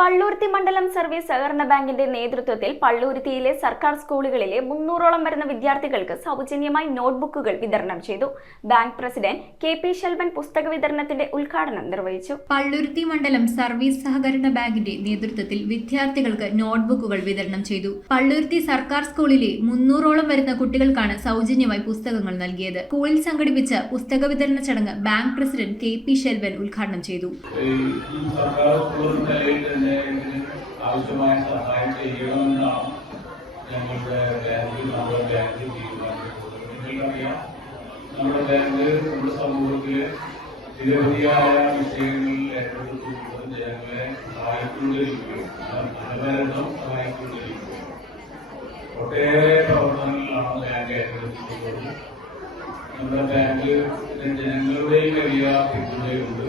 പള്ളുരുത്തി മണ്ഡലം സർവീസ് സഹകരണ ബാങ്കിന്റെ നേതൃത്വത്തിൽ പള്ളുരുത്തിയിലെ സർക്കാർ സ്കൂളുകളിലെ 300ഓളം വരുന്ന വിദ്യാർത്ഥികൾക്ക് സൗജന്യമായി നോട്ട്ബുക്കുകൾ വിതരണം ചെയ്തു. Bank president K P. ശെൽവൻ പുസ്തക വിതരണത്തിന്റെ ഉദ്ഘാടനം നിർവഹിച്ചു. പള്ളുരുത്തി മണ്ഡലം സർവീസ് സഹകരണ ബാങ്കിന്റെ നേതൃത്വത്തിൽ വിദ്യാർത്ഥികൾക്ക് നോട്ട്ബുക്കുകൾ വിതരണം ചെയ്തു. പള്ളുരുത്തി സർക്കാർ സ്കൂളിലെ 300ഓളം വരുന്ന കുട്ടികൾക്കാണ് സൗജന്യമായി പുസ്തകങ്ങൾ നൽകിയത്. സ്കൂളിൽ സംഘടിപ്പിച്ച പുസ്തക വിതരണ ചടങ്ങ് ബാങ്ക് പ്രസിഡന്റ് കെ.പി. ശെൽവൻ ഉദ്ഘാടനം ചെയ്തു. ആവശ്യമായ സഹായം ചെയ്യണമെന്നാണ് ഞങ്ങളുടെ നമ്മുടെ ബാങ്ക് തീരുമാനിച്ചിട്ടുള്ളത്. നിങ്ങൾക്കറിയാം, നമ്മുടെ ബാങ്ക് നമ്മുടെ സമൂഹത്തിലെ നിരവധിയായ വിഷയങ്ങളിൽ ഏറ്റെടുത്തുകൊണ്ട് ജനങ്ങളെ സഹായിക്കൊണ്ടിരിക്കുകയും അനവരതം സഹായിക്കൊണ്ടിരിക്കുകയും ഒട്ടേറെ പ്രവർത്തനങ്ങളാണ് ബാങ്ക് ഏറ്റെടുത്തിട്ടുള്ളത്. നമ്മുടെ ബാങ്ക് ജനങ്ങളുടെ വലിയ പിന്തുണയുണ്ട്.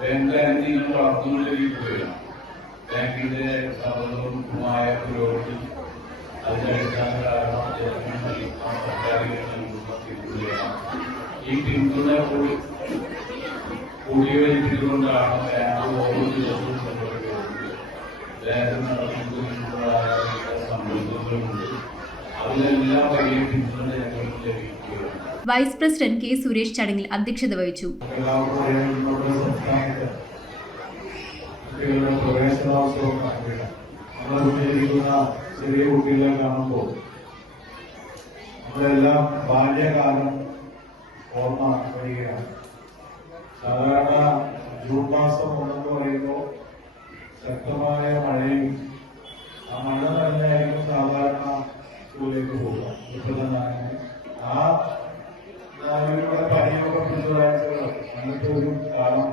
ബാങ്ക് നിങ്ങൾ വളർന്നുകൊണ്ടിരിക്കുകയാണ്. ബാങ്കിന്റെ സമഗ്രമായ പുരോഗതി അതിന്റെ അടിസ്ഥാന കാരണം ജനങ്ങൾ നൽകുന്ന സർക്കാരുകൾ നൽകുന്ന പിന്തുണയാണ്. ഈ പിന്തുണ കൂടിവലിപ്പിച്ചുകൊണ്ടാണ് ബാങ്ക് ഓരോ ദിവസവും സംഭവിക്കുന്നത്. ബാങ്ക് നടത്തുന്നതിനുള്ളതായ സമ്മർദ്ദങ്ങളുണ്ട്. അതിലെല്ലാം വലിയ പിന്തുണ ഞങ്ങൾക്ക് ലഭിക്കുകയാണ്. Vice president K. സുരേഷ് ചടങ്ങിൽ അധ്യക്ഷത വഹിച്ചു. കുട്ടികളുടെ പ്രവേശനോത്സവം നമ്മളിരിക്കുന്ന ചെറിയ കുട്ടികളെ കാണുമ്പോൾ നമ്മളെല്ലാം ബാല്യകാലം ഓർമ്മ വരികയാണ്. സാധാരണ ജൂൺ മാസം ഉണ്ടെന്ന് പറയുമ്പോൾ ശക്തമായ മഴയും ആ മഴ തന്നെയായിരിക്കും സാധാരണ സ്കൂളിലേക്ക് പോകുക. ഇപ്പൊ തന്നെ ആ പനിയൊക്കെ പിടിച്ചതായിട്ടുള്ള അങ്ങനത്തെ ഒരു കാലം.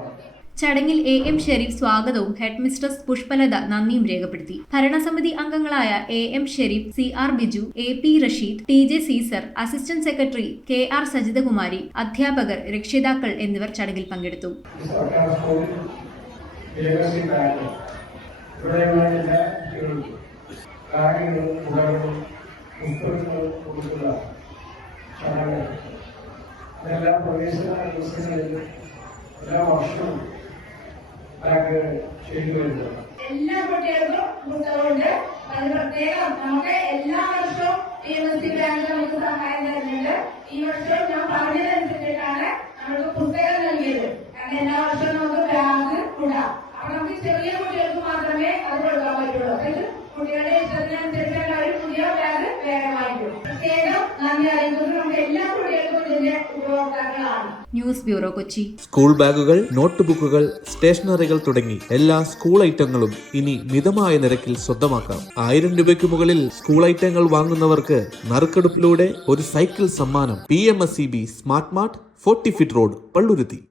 ചടങ്ങിൽ എ.എം. ഷെരീഫ് സ്വാഗതവും ഹെഡ് മിസ്ട്രസ് പുഷ്പലത നന്ദിയും രേഖപ്പെടുത്തി. ഭരണസമിതി അംഗങ്ങളായ AM. Sharif, CR. Biju, AP. Rasheed, TJ. Caesar, assistant secretary KR. Sajithakumari, അധ്യാപകർ, രക്ഷിതാക്കൾ എന്നിവർ ചടങ്ങിൽ പങ്കെടുത്തു. എല്ലാ വർഷവും എല്ലാ കുട്ടികൾക്കും പുസ്തകമുണ്ട്. അത് പ്രത്യേകം നമുക്ക് എല്ലാ വർഷവും PMSC ബാങ്ക് നമുക്ക് സഹായം തരുന്നുണ്ട്. ഈ വർഷവും ഞാൻ പറഞ്ഞതനുസരിച്ചിട്ടാണ് നമുക്ക് പുസ്തകം നൽകിയത്. കാരണം എല്ലാ വർഷവും നമുക്ക് ബാഗ് കൂടാം. അപ്പൊ നമുക്ക് ചെറിയ കുട്ടികൾക്ക് മാത്രമേ അത് കൊടുക്കാൻ പറ്റുള്ളൂ. അതായത് കുട്ടികളുടെ ഇഷ്ടത്തിനനുസരിച്ചാണ് അവർ പുതിയ ബാഗ് വേറെ വാങ്ങിക്കും. പ്രത്യേകം നന്ദി അറിയിക്കുന്നത് നമുക്ക് എല്ലാ കുട്ടികൾക്കും ഇതിന്റെ ഉപഭോക്താക്കളാണ്. News bureau, Kochi. സ്കൂൾ ബാഗുകൾ, നോട്ട് ബുക്കുകൾ, സ്റ്റേഷനറികൾ തുടങ്ങി എല്ലാ സ്കൂൾ ഐറ്റങ്ങളും ഇനി മിതമായ നിരക്കിൽ സ്വന്തമാക്കാം. 1000 രൂപയ്ക്ക് മുകളിൽ സ്കൂൾ ഐറ്റങ്ങൾ വാങ്ങുന്നവർക്ക് നറുക്കെടുപ്പിലൂടെ ഒരു സൈക്കിൾ സമ്മാനം. PMSEB smart mart, 40 feet road, Palluruthy.